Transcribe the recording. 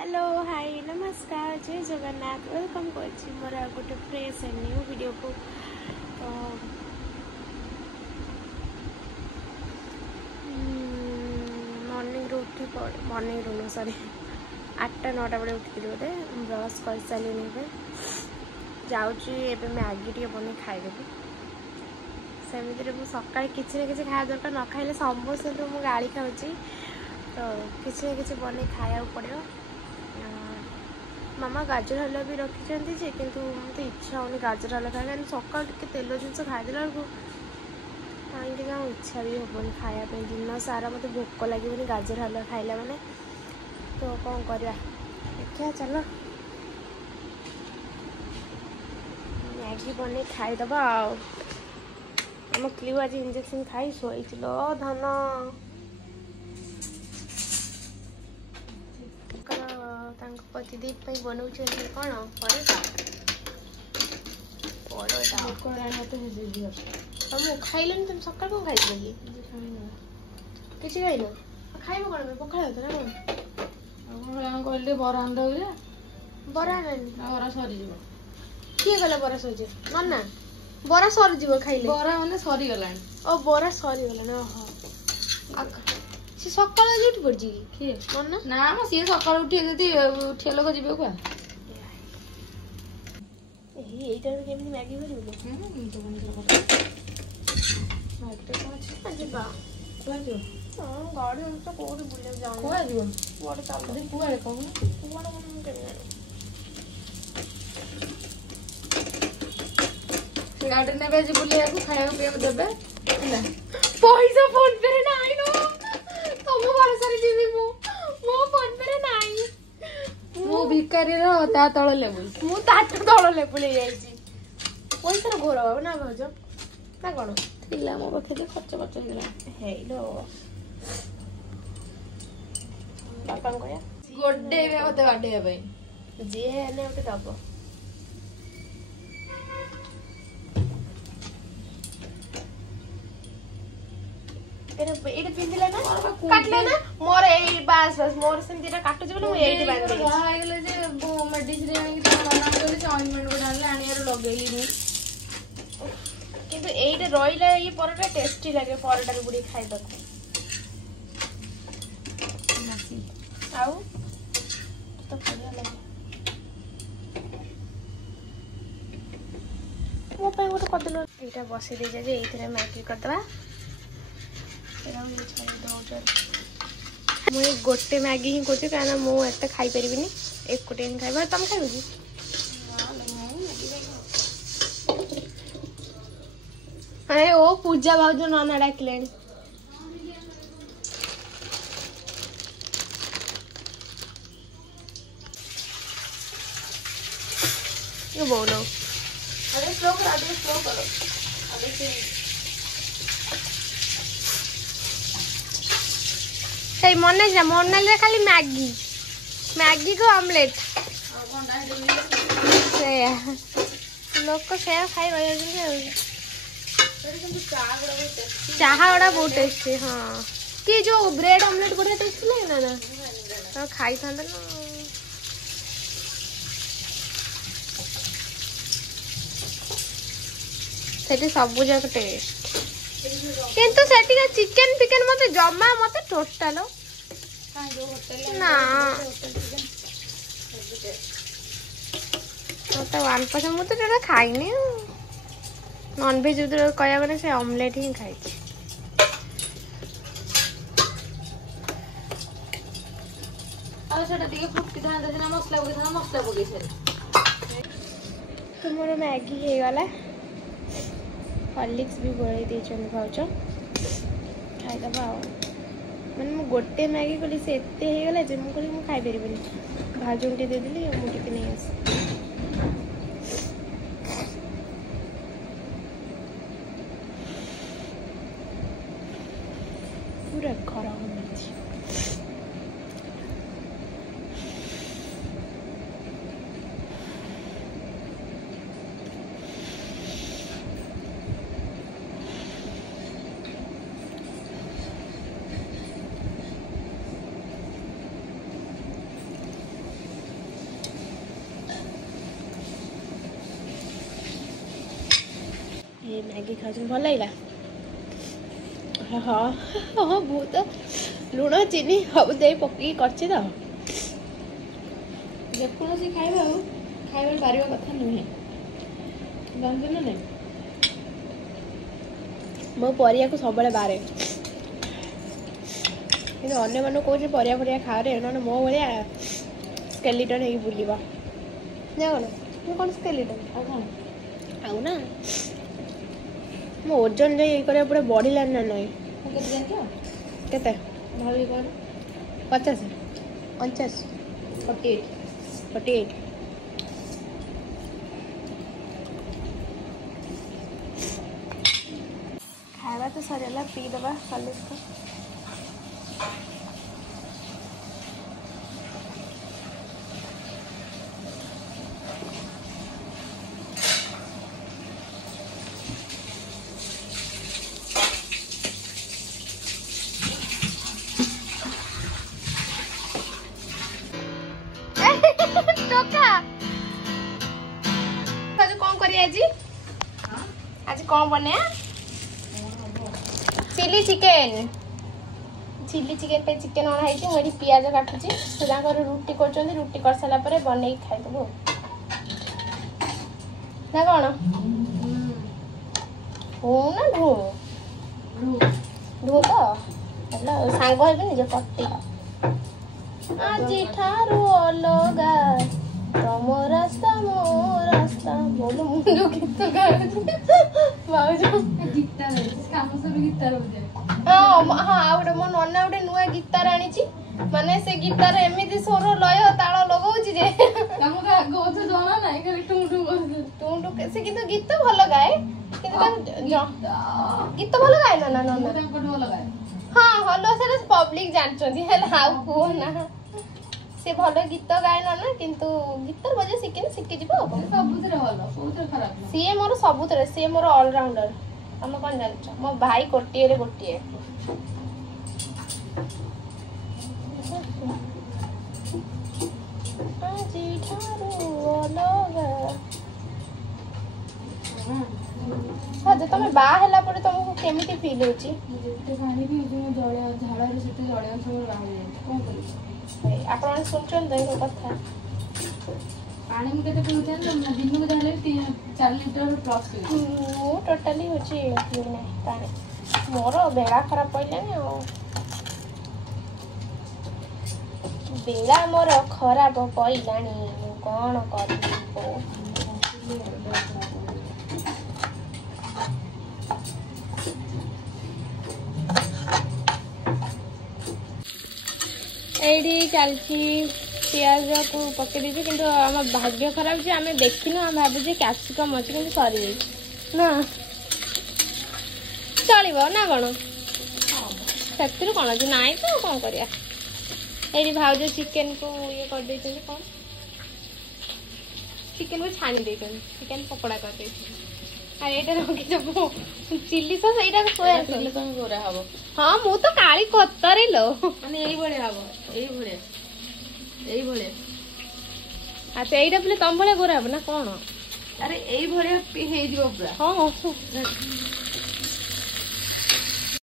Hello hi नमस्कार जय Jagannath welcome कर मोर गोटे फ्रेश एंड न्यू वीडियो को। तो मॉर्निंग उठी मॉर्निंग रू सॉरी 8टा 9टा बड़े उठी बोधे ब्रश कर सारे जाऊँगी मैगी टे बन खाईदेवी सेमती मुझे सका किसी ना कि खाया दरकार न खाइले समस्त मुझे गाड़ी खाऊँ तो किसी ना कि बन खाया पड़ो। मामा गाजर हलवा भी रखी जे किंतु मत इच्छा होनी गाजर हलवा खाया सका तेल जिन खाईदे बेलू कहीं इच्छा भी हेनी खायापी दिन सारा मत भोक लगे गाजर हलवा खाइला मैंने तो कौन करवा देखा चलो मैगी बन खाईदब आम क्ल्यू आज इंजेक्शन खाई शोल धन पतिदेव बनाऊँ कौन तुम खाइल तुम सका कौन खाई किसी खाइन खाइब कौन पखाड़ ना कौन कहले बरा बरा बरा सरी किए गला बरा सरी ना बरा सरीज खाइले बरा मैंने सरीगला ओ बरा सरीगला ओहो से सका उठी पड़ी किए ना सी सका उठी उठिया लोक जी क्या मैगी गाड़ी तो कौन बुले गाड़ी ने आज बुलिया खाया पीया देवे पैसा फोन पे ना तुम भरोसा जीवी मो फोन पे ना मो भिकारी ता तल लेवल मु ताठ तल लेवल पैसा घोर बाबू ना भाज ना कौन थिला मो पाखे खर्च खर्च हेलो बापा कह गोडे मत गाड़े जी हेने गोटे दब पिंधिले ना काटले ना मोर ए बस बस मोर सेमती काटु जे मु एठी बांधि हाय गेले जे मेडिसिन आनी त मना गेले ऑइंटमेंट को डालले आनी रे लगेली नु किंतु एइटे रहिला ये परोटा टेस्टी लागे परोटा रे बुडी खाइ दक आउ तो बढ़िया लागे मो पे गोटे कदलो एटा बसी दे जे एइथरे मैगी कर दबा मुझे गोटे मैगी ही करूँ क्या मुझे खाई पारि एक कोटे ही खाइब तुम खाइब कि अरे ओ पूजा भाज नना डाकिले बोलो अरे स्लो करो मन खाली मैगी मैगी को ऑमलेट लोक से खाई चाह गुड़ा बहुत टेस्टी हाँ कि जो ब्रेड ऑमलेट बढ़िया टेस्टी लगे ना तो खाई था ना सेठी सब जाक टेस्ट किंतु सेठी चिकेन फिकेन मत जमा मत टोटाल ना मत 1% मुझे खाइनी नॉनभेज कह गले से ऑमलेट ही खाई मसला पकई तो मोर मैगी हो गला हॉर्लिक्स भी गोल देते भाज खाईदब मैंने गोटे मैगी कली से एत होगला जे मुझे मुझे खाई पारि भाज टे देदेली मुझे नहीं आस पूरा खराब मैगी खाऊँ भल लगे हाँ हाँ बहुत लुण चीनी सब दे पकई कर जेकोसी खाइबा खाइबा पारिबा कथा नुहे जानते ना नहीं मो परिया को सब बारे कि अन्य मन कौन परिया फरिया खा रे ना मो भाया स्केलेटन है बुलवा जान कौन स्केलेटन आउ ना मो ओजन जो ये करे पूरा बढ़ला ना नहीं केते 50 49 48 खावा तो सरला पी दबा कॉलेज को आज कौन बने चिली चिकेन पे चिकेन अना है मुझे पियाज काटुची से रुटी कर रुटी कर सारा पर बन खाईदेबू ना कौन हूँ ना ढू ढू तो सांग है निज कटी आज ठारू अलगा तम रास्ता मो रास्ता बोलो मुझे गीत हाँ गोटे मो नना गोटे नुआ गिटार आनी माने से गिटार एमती स्वर लय ताल लगाऊची जे से किंतु गीत भल गाए गीत भल गाए ना ना हाँ हलो से पब्लिक जानछंती हाउ को ना से भल गीत गाए ना किंतु गीत बजे शिखी जीव सी मोर सबुत सी मोर ऑलराउंडर तुम कौन जान मो भाई गोटे गोटे तुम बाहला तुमको केमिति फील होची आपण सुनछन देखो कथा पानी में केते पीउछन दिन को जाले 4 लीटर प्लस मु टोटली होची नहीं पानी मोर बेड़ा खराब पइले ने बेड़ा मोर खराब पइलानी मु कोन करबो एडी चलची पियाज को पके दीजिए किंतु आम भाग्य खराब जे आम देखिन आम भावुचे कैप्सिकम अच्छे कि सरी ना चलो ना कौन से कौन अच्छे ना तो कौन कर भाज चिकेन को ये कर कौन चिकेन को छाणी दे चिकेन पकोड़ा कर ये चिल्ली सॉस एटा सोया सॉस गोरा हबो हां मु तो काली कतरे लो माने एई भले हबो एई भले अच्छा एटा बोले तम भले गोरा हबो ना कोन अरे एई भले हे दियो पूरा हां